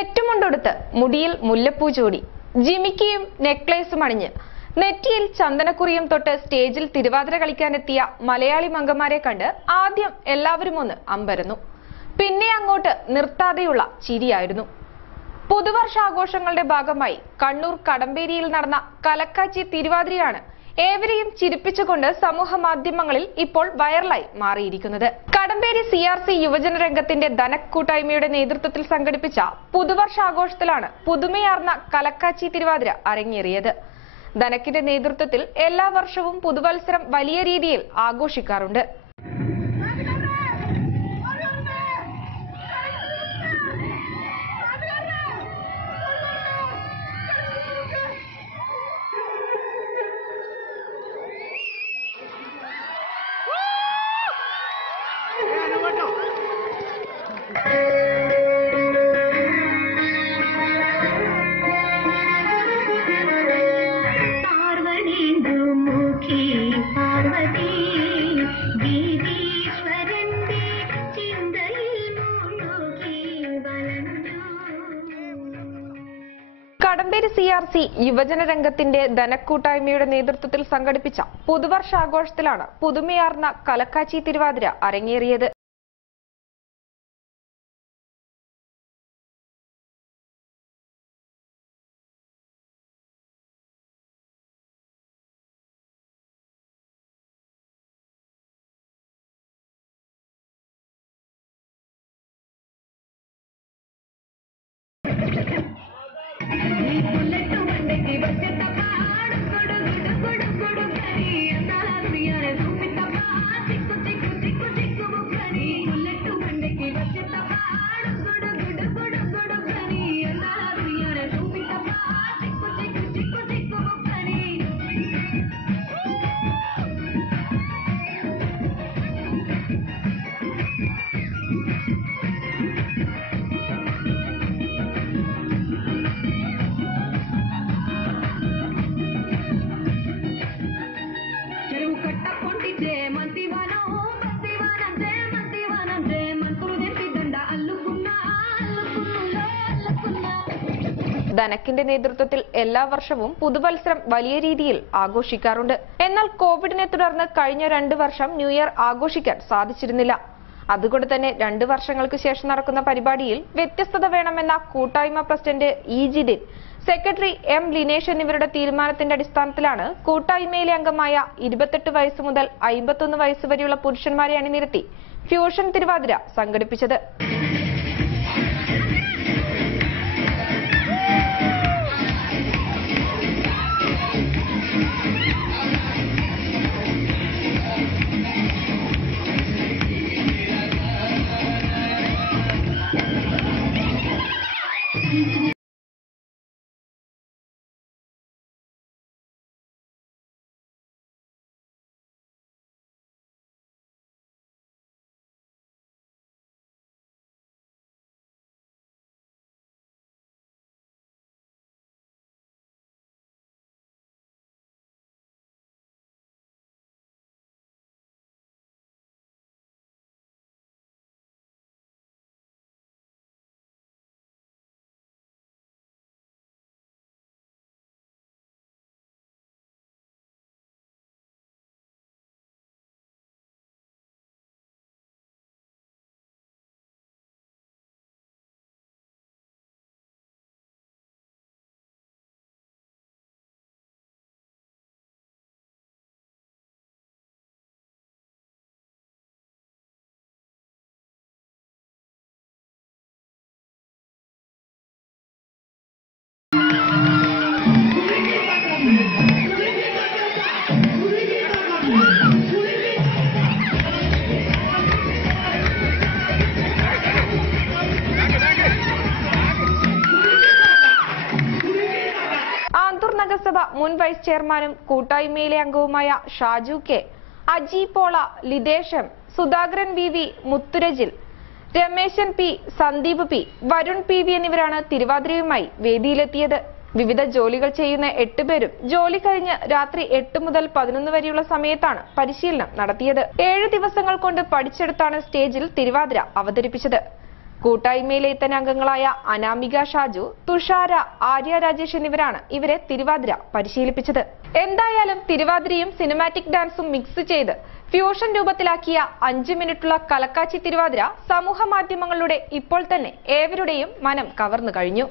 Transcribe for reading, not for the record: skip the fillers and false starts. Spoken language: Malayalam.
സെറ്റുമുണ്ടൊടുത്ത് മുടിയിൽ മുല്ലപ്പൂ ചൂടി ജിമിക്കിയും നെക്ലേസും അണിഞ്ഞ് നെറ്റിയിൽ ചന്ദനക്കുറിയും തൊട്ട് സ്റ്റേജിൽ തിരുവാതിര കളിക്കാനെത്തിയ മലയാളി മംഗന്മാരെ കണ്ട് ആദ്യം എല്ലാവരും ഒന്ന് അമ്പരന്നു. പിന്നെ അങ്ങോട്ട് നിർത്താതെയുള്ള ചിരിയായിരുന്നു. പുതുവർഷാഘോഷങ്ങളുടെ ഭാഗമായി കണ്ണൂർ കടമ്പേരിയിൽ നടന്ന കലക്കാച്ചി തിരുവാതിരയാണ് ഏവരെയും ചിരിപ്പിച്ചുകൊണ്ട് സമൂഹ മാധ്യമങ്ങളിൽ ഇപ്പോൾ വൈറലായി മാറിയിരിക്കുന്നത്. കടമ്പേരി CRC യുവജന രംഗത്തിന്റെ ധനക് കൂട്ടായ്മയുടെ നേതൃത്വത്തിൽ സംഘടിപ്പിച്ച പുതുവർഷാഘോഷത്തിലാണ് പുതുമയാർന്ന കലക്കാച്ചി തിരുവാതിര അരങ്ങേറിയത്. ധനക്കിന്റെ നേതൃത്വത്തിൽ എല്ലാ വർഷവും പുതുവത്സരം വലിയ രീതിയിൽ ആഘോഷിക്കാറുണ്ട്. കടമ്പേരി CRC യുവജന രംഗത്തിന്റെ ധനക് കൂട്ടായ്മയുടെ നേതൃത്വത്തിൽ സംഘടിപ്പിച്ച പുതുവർഷാഘോഷത്തിലാണ് പുതുമയാർന്ന കലക്കാച്ചി തിരുവാതിര അരങ്ങേറിയത്. ധനക്കിന്റെ നേതൃത്വത്തിൽ എല്ലാ വർഷവും പുതുവത്സരം വലിയ രീതിയിൽ ആഘോഷിക്കാറുണ്ട്. എന്നാൽ കോവിഡിനെ തുടർന്ന് കഴിഞ്ഞ 2 വർഷം ന്യൂ ഇയർ ആഘോഷിക്കാൻ സാധിച്ചിരുന്നില്ല. അതുകൊണ്ട് തന്നെ 2 വർഷങ്ങൾക്ക് ശേഷം നടക്കുന്ന പരിപാടിയിൽ വ്യത്യസ്തത വേണമെന്ന കൂട്ടായ്മ president Jithin, secretary M Linesh എന്നിവരുടെ തീരുമാനത്തിന്റെ അടിസ്ഥാനത്തിലാണ് കൂട്ടായ്മയിലെ അംഗമായ 28 വയസ്സ് മുതൽ 51 വയസ്സ് വരെയുള്ള പുരുഷന്മാരെ അണിനിരത്തി ഫ്യൂഷൻ തിരുവാതിര സംഘടിപ്പിച്ചത്. നഗരസഭ മുൻ വൈസ് ചെയർമാനും കൂട്ടായ്മയിലെ അംഗവുമായ ഷാജു കെ, അജി പോള, ലിതേഷം, Sudhakaran VV, മുത്തുരജിൽ, Rameshan P, Sandeep P, Varun PV എന്നിവരാണ് തിരുവാതിരയുമായി വേദിയിലെത്തിയത്. വിവിധ ജോലികൾ ചെയ്യുന്ന 8 പേരും ജോലി കഴിഞ്ഞ് രാത്രി 8 മുതൽ 11 വരെയുള്ള സമയത്താണ് പരിശീലനം നടത്തിയത്. 7 ദിവസങ്ങൾ കൊണ്ട് പഠിച്ചെടുത്താണ് സ്റ്റേജിൽ തിരുവാതിര അവതരിപ്പിച്ചത്. കൂട്ടായ്മയിലെ ഇത്തരം അംഗങ്ങളായ അനാമിക ഷാജു, തുഷാര, ആര്യ രാജേഷ് എന്നിവരാണ് ഇവരെ തിരുവാതിര പരിശീലിപ്പിച്ചത്. എന്തായാലും തിരുവാതിരയും സിനിമാറ്റിക് ഡാൻസും മിക്സ് ചെയ്ത് ഫ്യൂഷൻ രൂപത്തിലാക്കിയ 5 മിനിറ്റുള്ള കലക്കാച്ചി തിരുവാതിര സമൂഹ മാധ്യമങ്ങളിലൂടെ ഇപ്പോൾ തന്നെ ഏവരുടെയും മനം കവർന്നു കഴിഞ്ഞു.